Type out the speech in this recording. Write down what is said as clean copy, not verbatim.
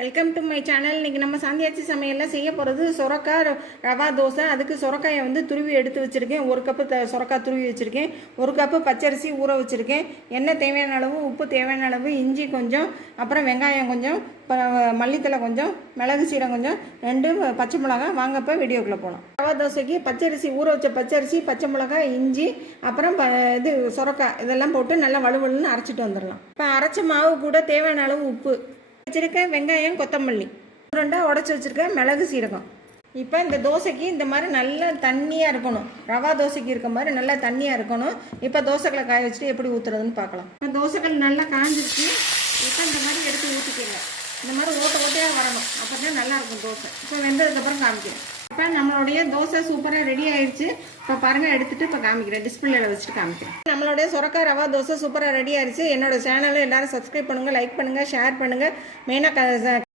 Welcome to my channel. இன்றைக்கி நம்ம சாந்தியாச்சி சமையலில் செய்ய போகிறது சொரக்காய் ரவா தோசை. அதுக்கு சொரக்காயை துருவி எடுத்து வச்சுருக்கேன். ஒரு கப்பு சொரக்காய் துருவி வச்சுருக்கேன். ஒரு கப்பு பச்சரிசி ஊற வச்சுருக்கேன். எண்ணெய் தேவையான அளவு, உப்பு தேவையான அளவு, இஞ்சி கொஞ்சம், அப்புறம் வெங்காயம் கொஞ்சம், மல்லித்தலை கொஞ்சம், மிளகு சீரகம் கொஞ்சம், 2 பச்சை மிளகாய். வாங்க இப்போ வீடியோக்குள்ளே போகலாம். ரவா தோசைக்கு பச்சரிசி ஊற வச்ச பச்சரிசி, பச்சை மிளகாய், இஞ்சி, அப்புறம் சொரக்காய் இதெல்லாம் போட்டு நல்லா வலுவலுன்னு அரைச்சிட்டு வந்துடலாம். இப்போ அரைச்ச மாவு கூட தேவையான அளவு உப்பு வச்சுருக்கேன், வெங்காயம், கொத்தமல்லி, 2 உடச்சி வச்சுருக்கேன், மிளகு சீரகம். இப்போ இந்த தோசைக்கு இந்த மாதிரி நல்லா தண்ணியாக இருக்கணும். ரவா தோசைக்கு இருக்க மாதிரி நல்லா தண்ணியாக இருக்கணும். இப்போ தோசைகளை காய வச்சுட்டு எப்படி ஊற்றுறதுன்னு பார்க்கலாம். இப்போ தோசைகள் நல்லா காஞ்சிருச்சு. இப்போ இந்த மாதிரி எடுத்து ஊற்றிக்கங்க. இந்த மாதிரி ஓட்டையாக வரணும். அப்போ தான் நல்லாயிருக்கும் தோசை. இப்போ வெந்ததுக்கப்புறம் காமிக்கிறேன். இப்போ நம்மளுடைய தோசை சூப்பராக ரெடி ஆயிடுச்சு. இப்போ பாருங்கள், எடுத்துகிட்டு இப்போ காமிக்கிறேன். டிஸ்பிளேல வச்சுட்டு காமிக்கிறேன். நம்மளுடைய சொரக்காய் ரவா தோசை சூப்பராக ரெடி ஆயிடுச்சு. என்னோட சேனலை எல்லாரும் சப்ஸ்கிரைப் பண்ணுங்கள், லைக் பண்ணுங்கள், ஷேர் பண்ணுங்கள். மெயினாக